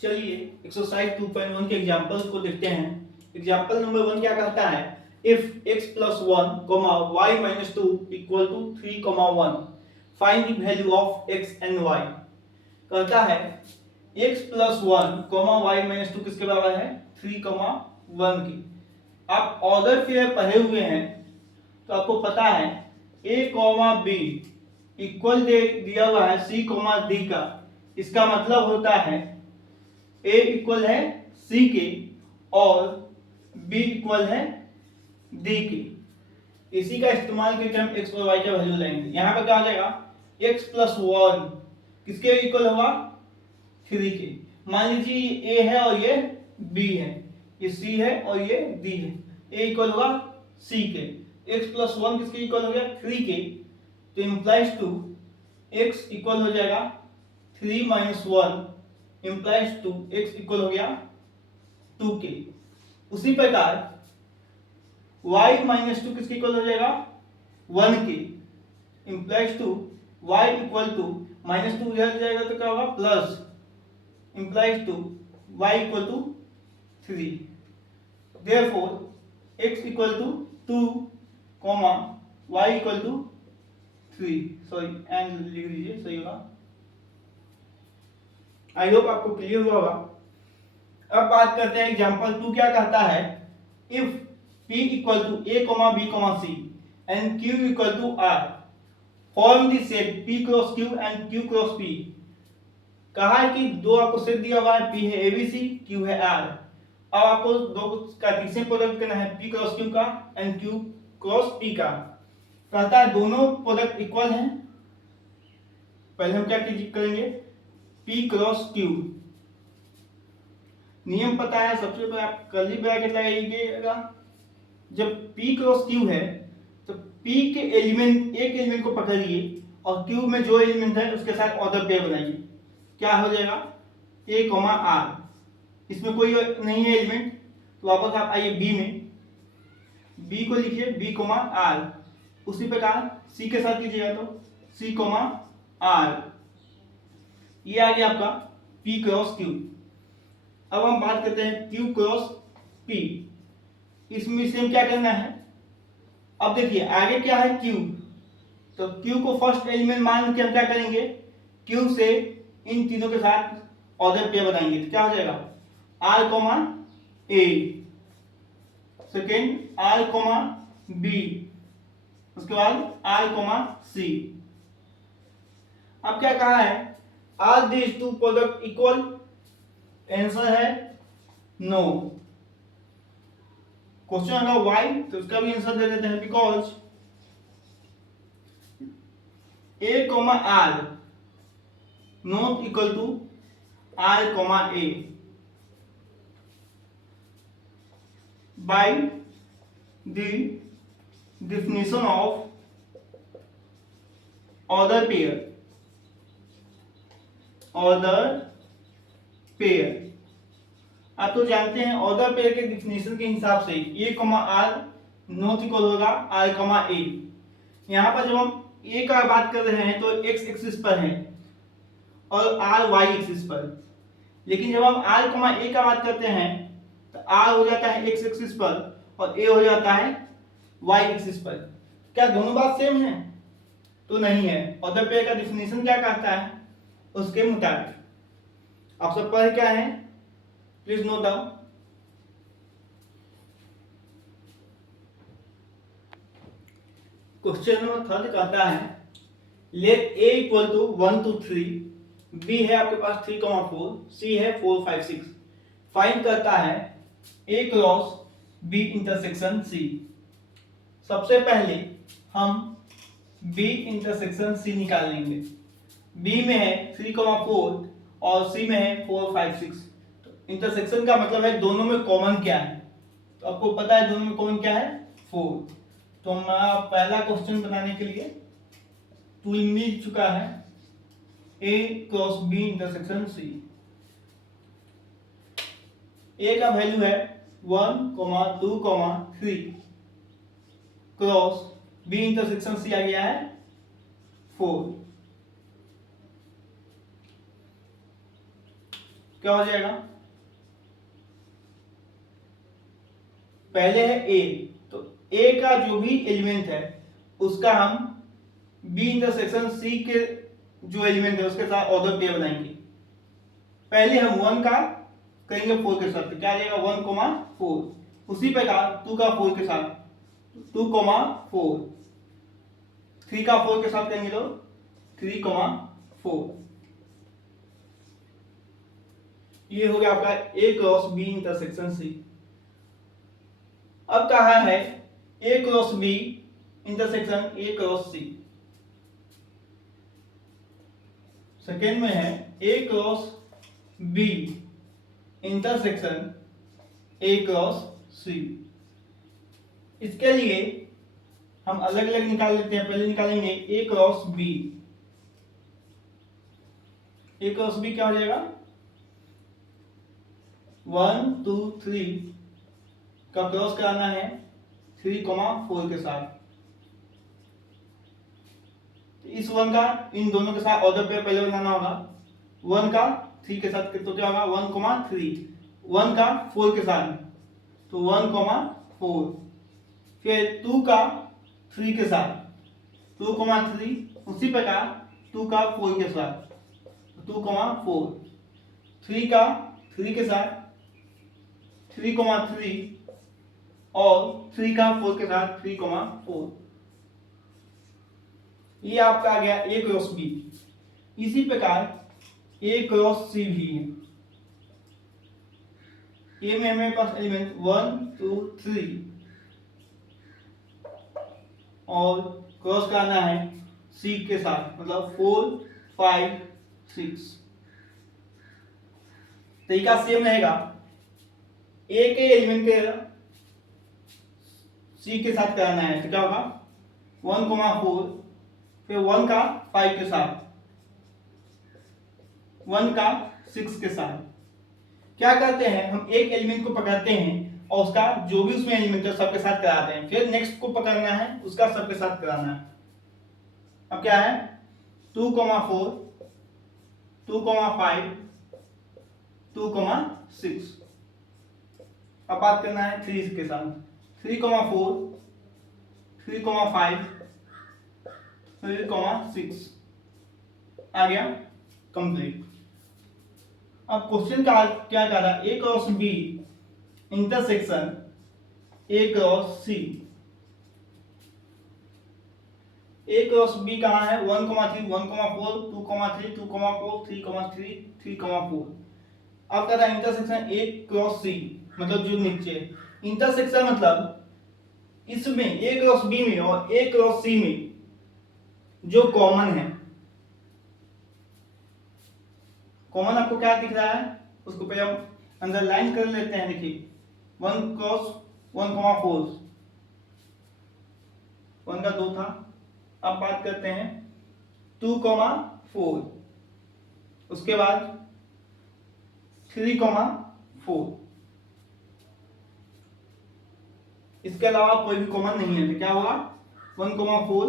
चलिए एक्सरसाइज 2.1 के एग्जांपल्स को देखते हैं। एग्जांपल नंबर 1 क्या कहता है, if x plus 1, y minus 2 equal to 3, 1 find the value of x and y। कहता है x plus 1, y minus 2 किसके बराबर है, 3, 1 की। आप ऑर्डर पेयर पढ़े हुए हैं तो आपको पता है a, b इक्वल दिया हुआ है c, d का। इसका मतलब होता है a इक्वल है c के और b इक्वल है d के। इसी का इस्तेमाल करके हम x और y का वैल्यू लेंगे। यहाँ पर क्या हो जाएगा, x प्लस 1 किसके इक्वल होगा, 3 के। मान लीजिए ये a है और ये b है, ये c है और ये d है। a इक्वल होगा c के, x प्लस 1 किसके इक्वल हो गया, 3 के। तो इम्प्लाइज टू x इक्वल हो जाएगा 3 minus 1 implies to x equal हो गया 2 के। उसी प्रकार y माइनस 2 किसके इक्वल हो जाएगा, 1 के। Implies to y equal to minus 2 इधर जाएगा तो क्या होगा, plus implies to y equal to 3। Therefore x equal to 2, y equal to 3, sorry and लिख दीजिए, सही होगा। आई होप आपको क्लियर हुआ होगा। अब बात करते हैं एग्जांपल 2 क्या कहता है, if p equal to a, b, c and q equal to r form the set p cross q and q cross p। कहा है कि दो आपको सेट दिया हुआ है, p है abc, q है r। अब आपको दो का तीसरे प्रोडक्ट करना है, p क्रॉस q का एंड q क्रॉस p का। कहता है दोनों प्रोडक्ट इक्वल हैं। पहले हम क्या करेंगे, p क्रॉस q। नियम पता है, सबसे पहले आप कर्ली ब्रैकेट लगाइएगा। जब p क्रॉस q है तो p के एलिमेंट, एक एलिमेंट को पकड़िए और q में जो एलिमेंट है उसके साथ ऑर्डर पेयर बनाइए। क्या हो जाएगा, a, r। इसमें कोई नहीं है एलिमेंट तो वापस आप आइए b में, b को लिखिए b, r। उसी प्रकार c के साथ कीजिएगा तो c, r। ये आ गया आपका p क्रॉस q। अब हम बात करते हैं q क्रॉस p। इसमें से क्या करना है, अब देखिए आगे क्या है q, तो q को फर्स्ट एलिमेंट मान के हम क्या करेंगे, q से इन तीनों के साथ ऑर्डर पेयर बनाएंगे। तो क्या हो जाएगा, r, a, second r, b, उसके बाद r, c। अब क्या कहा है, are this two product equal, answer है नो। क्वेश्चन अगर वाई तो उसका भी आंसर दे देते हैं, because a, r not equal to r, a by the definition of order pair। आप तो जानते हैं ऑर्डर पेयर के डिफिनेशन के हिसाब से a, r नॉट इक्वल होगा r, a। यहाँ पर जब हम a का बात कर रहे हैं तो x एक्सिस पर है और r y एक्सिस पर। लेकिन जब हम r, a का बात करते हैं तो r हो जाता है x एक्सिस पर और a हो जाता है y एक्सिस पर। क्या दोनों बात सेम है? तो नहीं है। ऑर्डर पेयर का डिफिनेशन क्या कहता है, उसके मुताबिक आप सब पढ़े क्या है, please note down. Question number 3 कहता है, let a equal to 1 to 3, b है आपके पास 3, 4, c है 4, 5, 6। फाइंड करता है a cross b intersection c। सबसे पहले हम b इंटरसेक्शन c निकाल लेंगे। b में है 3, 4 और c में है 4, 5, 6। तो इंटरसेक्शन का मतलब है दोनों में कॉमन क्या है। तो आपको पता है दोनों में कॉमन क्या है, 4। तो हमारा पहला क्वेश्चन बनाने के लिए टूल मिल चुका है, a cross b intersection c। a का वैल्यू है 1, 2, 3 क्रॉस b इंटरसेक्शन c आ गया है 4। क्या हो जाएगा, पहले है ए, तो ए का जो भी एलिमेंट है उसका हम बी इंटरसेक्शन सी के जो एलिमेंट है उसके साथ ऑर्डर पेयर बनाएंगे। पहले हम 1 का करेंगे 4 के साथ, तो क्या आ जाएगा 1,4। उसी प्रकार 2 का 4 के साथ 2,4, 3 का 4 के साथ करेंगे तो 3,4। ये हो गया आपका A cross B intersection C. अब कहा है A cross B intersection A cross C. Second में है A cross B intersection A cross C. इसके लिए हम अलग अलग निकाल लेते हैं। पहले निकालेंगे ए क्रॉस बी। ए क्रॉस बी क्या हो जाएगा, 1 2 3 का क्रॉस कराना है 3,4 के साथ। इस 1 का इन दोनों के साथ ऑर्डर पे पहले बनाना होगा। 1 का 3 के साथ तो क्या होगा 1,3, 1 का 4 के साथ तो 1,4, फिर 2 का 3 के साथ 2,3, उसी प्रकार 2 का 4 के साथ 2,4, 3 का 3 के साथ 3,3 और 3 का 4 के साथ 3,4। ये आपका आ गया ए क्रॉस बी। इसी प्रकार ए क्रॉस सी भी है। ए में हमारे पास एलिमेंट 1 2 3 और क्रॉस करना है सी के साथ, मतलब 4 5 6। तरीका सेम रहेगा। ए के एलिमेंट के सी के साथ कराना है तो क्या होगा 1,4, फिर 1 का 5 के साथ, 1 का 6 के साथ। क्या करते हैं हम, एक एलिमेंट को पकड़ते हैं और उसका जो भी उसमें एलिमेंट है सबके साथ कराते हैं, फिर नेक्स्ट को पकड़ना है उसका सबके साथ कराना है। अब क्या है 2,4 2,5 2,6। अब बात करना है 3 के साथ 3,4 3,5 3,6 आ गया कंप्लीट। अब क्वेश्चन का क्या कह रहा है, A cross B intersection A cross C. A cross B कहाँ है 1,3 1,4 2,3 2,4 3,3 3,4। अब कह रहा है इंटरसेक्शन ए क्रॉस सी, मतलब जो नीचे इंटरसेक्शन मतलब इसमें ए क्रॉस बी में और ए क्रॉस सी में जो कॉमन है। कॉमन आपको क्या दिख रहा है उसको पहले हम अंडरलाइन कर लेते हैं। देखिए 1 क्रॉस 1,4, 1 का 2 था। अब बात करते हैं 2,4, उसके बाद 3,4। इसके अलावा कोई भी कॉमन नहीं है तो क्या होगा 1,4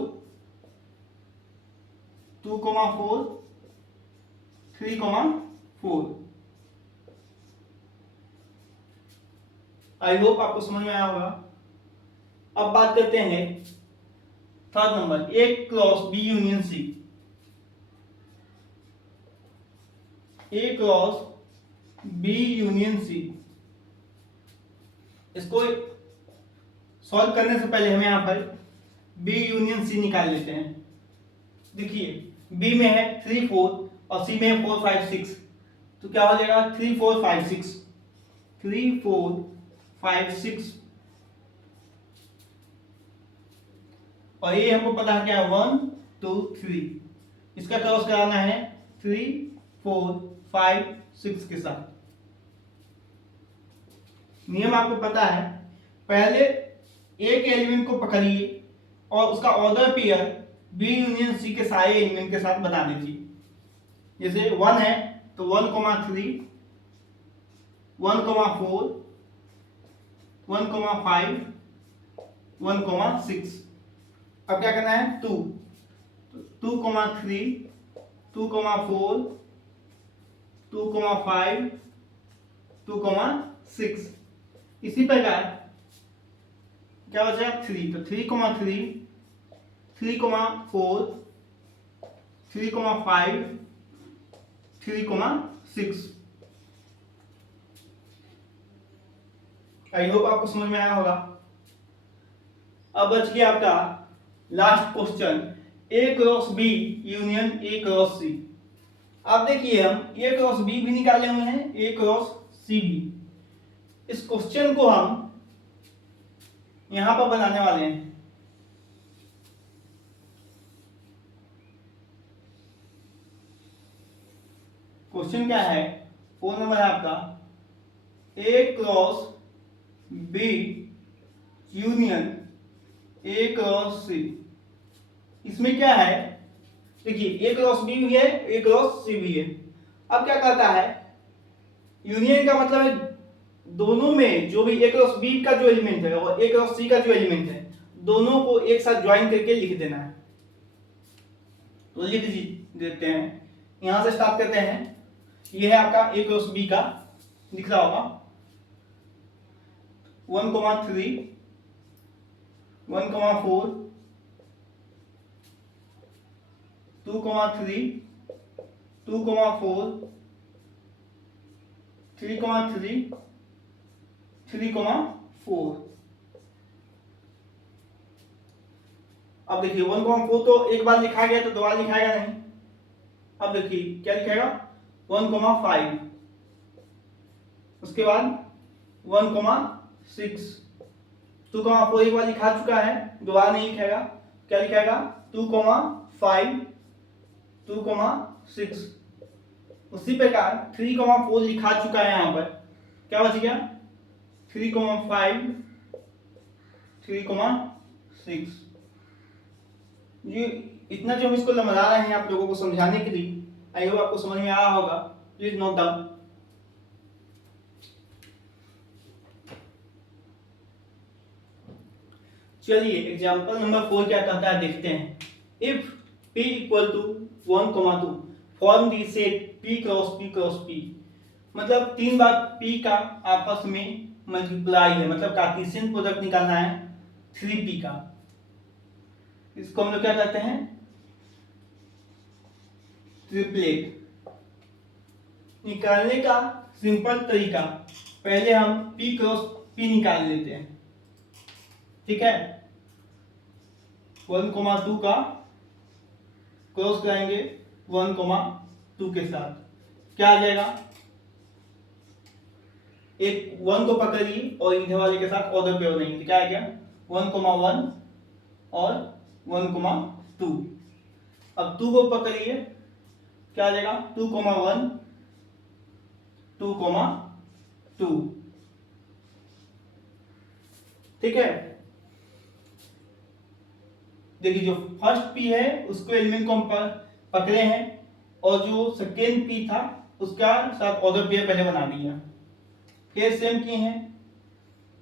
2,4 3,4। आई होप आपको समझ में आया होगा। अब बात करते हैं third number A cross B union C. A cross B union C, इसको सॉल्व करने से पहले हमें यहां पर बी यूनियन सी निकाल लेते हैं। देखिए बी में है 3 4 और सी में है 4 5 6, तो क्या हो जाएगा 3 4 5 6 3 4 5 6। और ये हमको पता है क्या 1 2 3, इसका क्रॉस कराना है 3 4 5 6 के साथ। नियम आपको पता है, पहले एक एलिमेंट को पकड़िए और उसका order pair B union C के सारे एलिमेंट के साथ बता दीजिए। जैसे 1 है तो 1,3 1,4 1,5 1,6। अब क्या करना है 2 2,3 2,4 2,5, 2,6। इसी प्रकार क्या बचा 3, तो 3,3, 3,4, 3,5, 3,6। आई होप आपको समझ में आया होगा। अब बच गया आपका last question, A cross B union A cross C। अब देखिए हम A क्रॉस B भी निकाले हुए हैं, A क्रॉस C भी। इस क्वेश्चन को हम यहां पर बनाने वाले हैं। क्वेश्चन क्या है, 4 नंबर है आपका, A cross B union A cross C। इसमें क्या है, देखिए A क्रॉस B भी है, A क्रॉस C भी है। अब क्या करता है, यूनियन का मतलब है दोनों में जो भी A क्रॉस B का जो एलिमेंट है और A क्रॉस C का जो एलिमेंट है, दोनों को एक साथ ज्वाइन करके लिख देना है। तो लिख देते हैं, यहां से स्टार्ट करते हैं। ये है आपका A क्रॉस B का, दिख रहा होगा 1,3, 1,4, 2,3, 2,4, 3,3, 3,4। अब देखिए 1,4 तो एक बार लिखा गया तो दोबारा लिखाएगा नहीं। अब देखिए क्या लिखेगा 1,5, उसके बाद 1,6, 2,4 एक बार लिखा चुका है, दोबारा नहीं लिखेगा। क्या लिखेगा 2,5, 2,6। उसी प्रकार 3,4 लिखा चुका है यहां पर, क्या बच गया 3,5, 3,6। ये इतना जो हम इसको लंबा रहे हैं आप लोगों को समझाने के लिए, आई होप आपको समझ में आया होगा। Please note down. चलिए एग्जांपल नंबर 4 क्या कहता है देखते हैं। If P equal to 1,2 form the set P cross P cross P। मतलब 3 बार P का आपस में मल्टीप्लाई है, मतलब कार्टेशियन प्रोडक्ट निकालना है 3P का। इसको हम लोग क्या कहते हैं, ट्रिपलेट। निकालने का सिंपल तरीका, पहले हम P क्रॉस P निकाल लेते हैं, ठीक है। 1,2 का क्रॉस कराएंगे 1,2 के साथ, क्या आ जाएगा, एक 1 को पकड़िए और इधर वाले के साथ ऑर्डर पे बनाएंगे, क्या आ गया 1,1 और 1,2। अब 2 को पकड़िए, क्या आ जाएगा 2,1, 2,2, ठीक है। देखिए जो फर्स्ट P है उसको एलिमेंट को हम पकड़े हैं और जो सेकेंड P था उसका साथ ऑर्डर पेयर पहले बना दिया। फिर सेम किए हैं,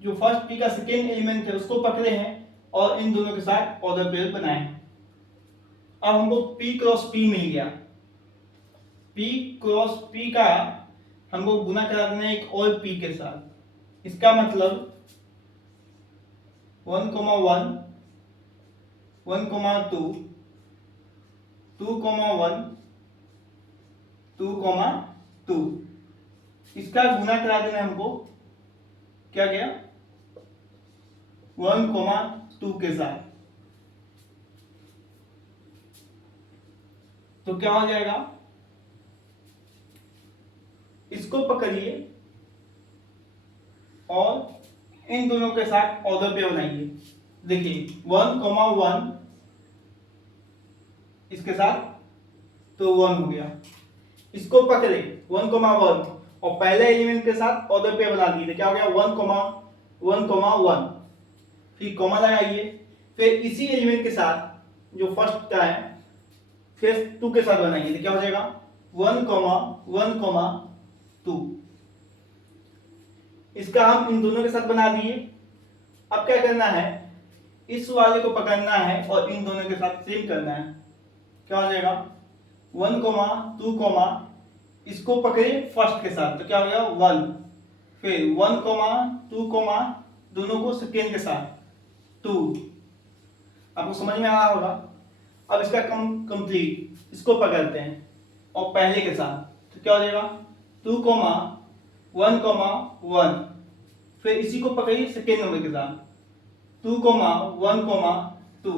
जो फर्स्ट P का सेकेंड एलिमेंट है उसको पकड़े हैं और इन दोनों के साथ ऑर्डर पेयर बनाए। अब हमको P क्रॉस P मिल गया। P क्रॉस P का हमको गुना करा देना है एक और P के साथ। इसका मतलब 1,1, 1,2, 2,1, 2,2, इसका गुना करा देना हमको, क्या गया 1,2 के साथ। तो क्या हो जाएगा, इसको पकड़िए और इन दोनों के साथ ऑर्डर पे बनाइए। देखिए 1,1 इसके साथ तो 1 हो गया, इसको पकड़े 1,1 और पहले एलिमेंट के साथ ऑर्डर पे बना दिए, क्या हो गया 1,1, फिर कॉमा लगाइए, फिर इसी एलिमेंट के साथ जो फर्स्ट का है फिर 2 के साथ बनाइए, तो क्या हो जाएगा 1,1,2। इसका हम इन दोनों के साथ बना दिए। अब क्या करना है, इस वाले को पकड़ना है और इन दोनों के साथ सेम करना है, क्या हो जाएगा 1,2, इसको पकड़े फर्स्ट के साथ तो क्या हो गया 1, फिर 1 कोमा 2 कोमा दोनों को सेकेंड के साथ 2। आपको समझ में आ रहा होगा। अब इसका कंप्लीट इसको पकड़ते हैं और पहले के साथ तो क्या हो जाएगा 2 कोमा 1 कोमा 1, फिर इसी को पकड़िए सेकेंड नंबर के साथ 2 कोमा 1 कोमा 2।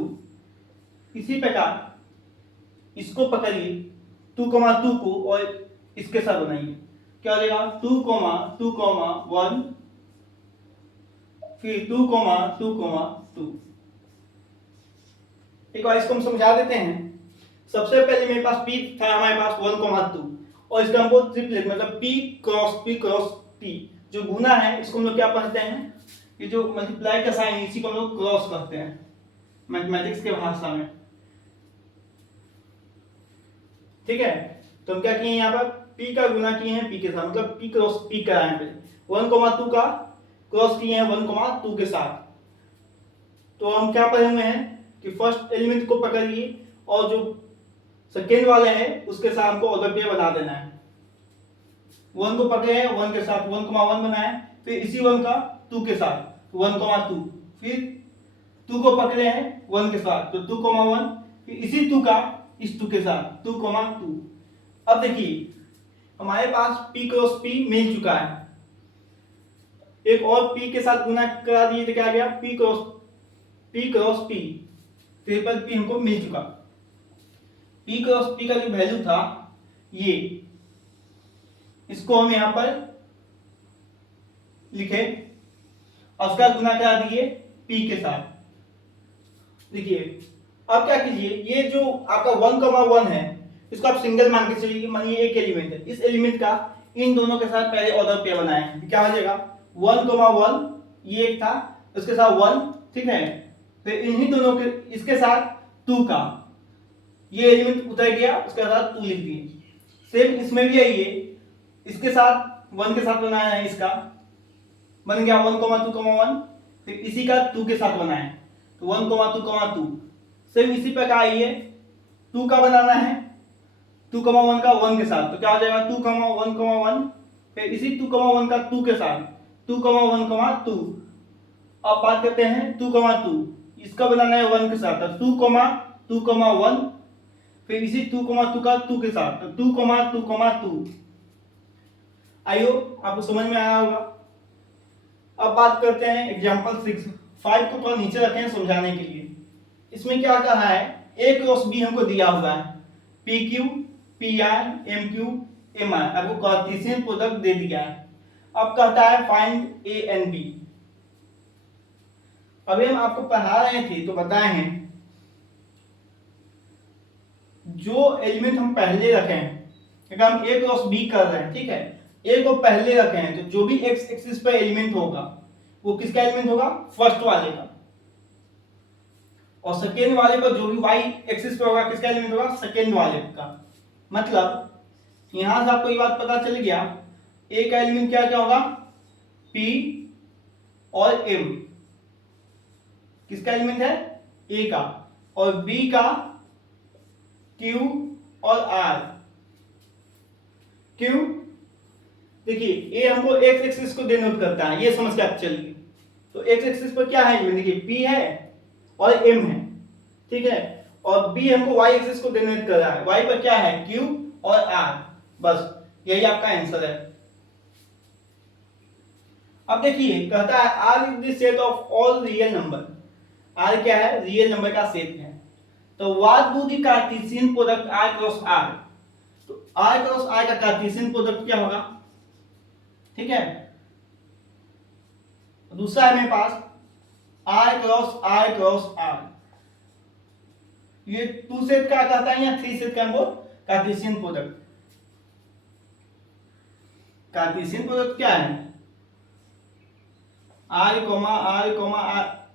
इसी प्रकार इसको पकड़िए 2 कोमा 2 को और इसके साथ बनाइए क्या हो जाएगा 2 कोमा 2 कोमा 1, फिर 2 कोमा 2 कोमा 2। एक बार इसको हम समझा देते हैं। सबसे पहले मेरे पास p था हमारे पास 1 कोमा 2 और इसका हमको ट्रिपलेट मतलब p क्रॉस p जो गुना है इसको हम लोग क्या पढ़ते हैं, ये जो मल्टीप्लाई का साइन इसी को हम लोग क्रॉस करते हैं मैथमेटिक्स के भाषा में। ठीक है, तो हम क्या किए यहाँ पर p का गुना किए हैं p के साथ मतलब p क्रॉस p कराए हैं। 1 कोमा 2 का क्रॉस किए हैं 1 कोमा 2 के साथ। तो हम क्या पढ़े हुए हैं कि फर्स्ट एलिमेंट को पकड़िए और जो सेकेंड वाले हैं उसके साथ हमको ऑर्डर पेयर बना देना है। 1 को पकड़े हैं 1 के साथ 1 कोमा 1 बनाए, फिर इसी 1 का 2 के साथ 1 कोमा 2, फिर 2 को पकड़े हैं 1 के साथ तो 2 कोमा 1, फिर इसी 2 का इस 2 के साथ 2 कोमा 2। अब देखिए हमारे पास p क्रॉस p मिल चुका है, एक और p के साथ गुना करा दिए तो क्या आ गया p cross p, triple p हमको मिल चुका। p क्रॉस p का जो वैल्यू था ये, इसको हम यहां पर लिखे और उसका गुना करा दिए p के साथ। देखिए अब क्या कीजिए, ये जो आपका 1,1 है इसको आप सिंगल मान के चलिए, मानिए एक एलिमेंट है, इस एलिमेंट का इन दोनों के साथ पहले ऑर्डर पेयर बनाए क्या हो जाएगा 1,1 ये एक था उसके साथ 1, ठीक है, फिर इन्हीं दोनों के इसके साथ 2 का ये एलिमेंट उतर गया उसके साथ 2 लिख दिए। सेम इसमें भी आइए, इसके साथ 1 के साथ बनाया है, इसका बन गया 1,2,1, फिर इसी का 2 के साथ बनाए तो 1,2,2। सेम इसी प्रकार आइए 2 का बनाना है 2,1 का 1 के साथ तो क्या हो जाएगा 2,1,1, फिर इसी 2,1 का 2 के साथ 2,1,2। अब बात करते हैं 2,2 इसका बनाना है 1 के साथ तो 2,2,1, फिर इसी 2,2 का 2 के साथ तो 2,2,2। आइयो आपको समझ में आया होगा। अब बात करते हैं एग्जांपल 6। 5 को थोड़ा नीचे रखें समझाने के लिए। इसमें क्या कहा है a क्रॉस b हमको दिया हुआ है pq pi mq mi, आपको कार्टेशियन प्रोडक्ट दे दिया है। अब कहता है फाइंड a एंड b। अभी हम आपको पढ़ा रहे थे तो बताए हैं जो एलिमेंट हम पहले रखे हैं, अगर हम a क्रॉस b कर रहे हैं, ठीक है, a को पहले रखे हैं तो जो भी x एक्सिस पर एलिमेंट होगा वो किसका एलिमेंट होगा फर्स्ट वाले का, और सेकेंड वाले पर जो भी y एक्सिस पे होगा किसका एलिमेंट होगा सेकेंड वाले का। मतलब यहां से आपको ये बात पता चल गया a का एलिमेंट क्या क्या होगा p और m, किसका एलिमेंट है a का, और b का q और r। क्यों, देखिए a हमको x एक्सिस को डिनोट करता है, ये समझ के आप चलिए। तो x एक्सिस पर क्या है देखिए p है और m है, ठीक है, और b हमको y एक्सिस को डिनोट कर रहा है, y पर क्या है q और r, बस यही आपका आंसर है। अब देखिए कहता है r is the set of all real number, r क्या है रियल नंबर का सेट है। तो what do the Cartesian product r cross r, तो r क्रॉस r का कार्टेशियन प्रोडक्ट क्या होगा, ठीक है। दूसरा है मेरे पास r क्रॉस r, ये 2 सेट का कहता है या 3 सेट का हमको कार्टेशियन प्रोडक्ट। कार्टेशियन प्रोडक्ट क्या है r,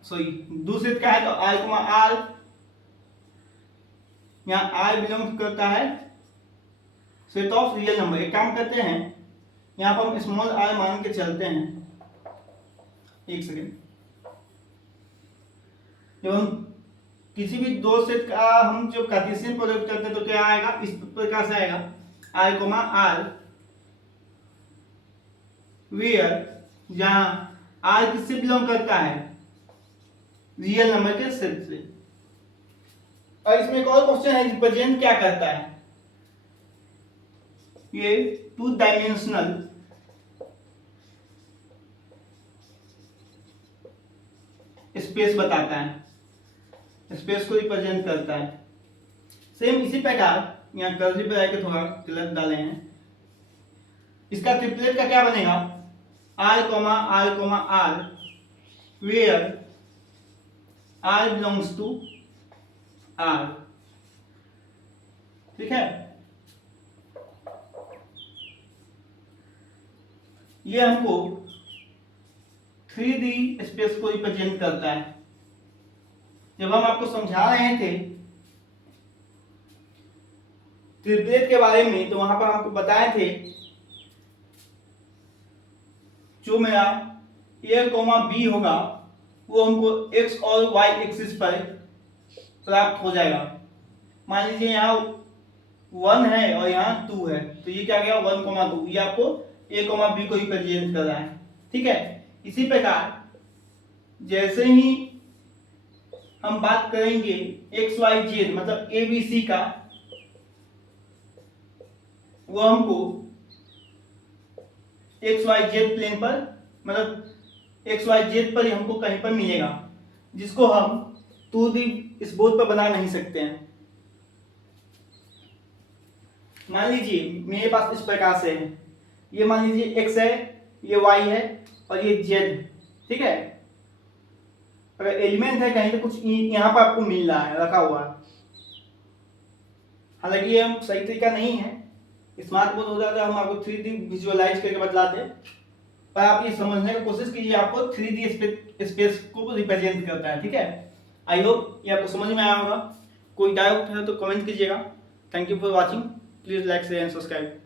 सॉरी 2 सेट का है तो r, यहाँ r बिलोंग करता है सेट ऑफ रियल नंबर। एक काम करते हैं यहाँ पर हम स्मॉल r मान के चलते हैं, एक सेकेंड। जब हम किसी भी 2 सेट का हम जो कार्टेशियन प्रोडक्ट करते हैं तो क्या आएगा इस प्रकार से आएगा r, वेयर जहां आर किससे बिलोंग करता है, रियल नंबर के सेट से। और इसमें एक और क्वेश्चन है, रिप्रेजेंट क्या करता है, ये टू डायमेंशनल स्पेस बताता है, स्पेस को रिप्रेजेंट करता है। सेम इसी प्रकार यहाँ कर्ली पे आके थोड़ा गलत डाले हैं, इसका ट्रिपलेट का क्या बनेगा, R comma R where R belongs to R. ठीक है, ये हमको 3D स्पेस को रिप्रेजेंट करता है। जब हम आपको समझा रहे थे ट्रिपलेट के बारे में, तो वहां पर हमको बताए थे जो मेरा a, b होगा वो हमको x और y एक्सिस पर प्राप्त हो जाएगा। मान लीजिए यहाँ 1 है और यहाँ 2 है, तो ये क्या गया 1, 2, ये आपको a, b को रिप्रेजेंट कर रहा है। ठीक है, इसी प्रकार जैसे ही हम बात करेंगे x, y, z मतलब a, b, c का, वो हमको एक्स वाई जेड प्लेन पर मतलब एक्स वाई जेड पर ही हमको कहीं पर मिलेगा, जिसको हम 2D इस बोर्ड पर बना नहीं सकते हैं। मान लीजिए मेरे पास इस प्रकार से है, ये मान लीजिए x है, ये y है और ये z। ठीक है, अगर एलिमेंट है कहीं तो कुछ यहाँ पर आपको मिल रहा है, रखा हुआ है। हालांकि ये हम सही तरीका नहीं है, स्मार्ट बोर्ड हो जाता है हम आपको 3D विजुअलाइज करके बतलाते हैं, पर आप ये समझने की कोशिश कीजिए आपको 3D स्पेस को रिप्रेजेंट करता है। ठीक है, आई होप ये आपको समझ में आया होगा। कोई डाउट है तो कमेंट कीजिएगा। Thank you for watching, please like share and subscribe.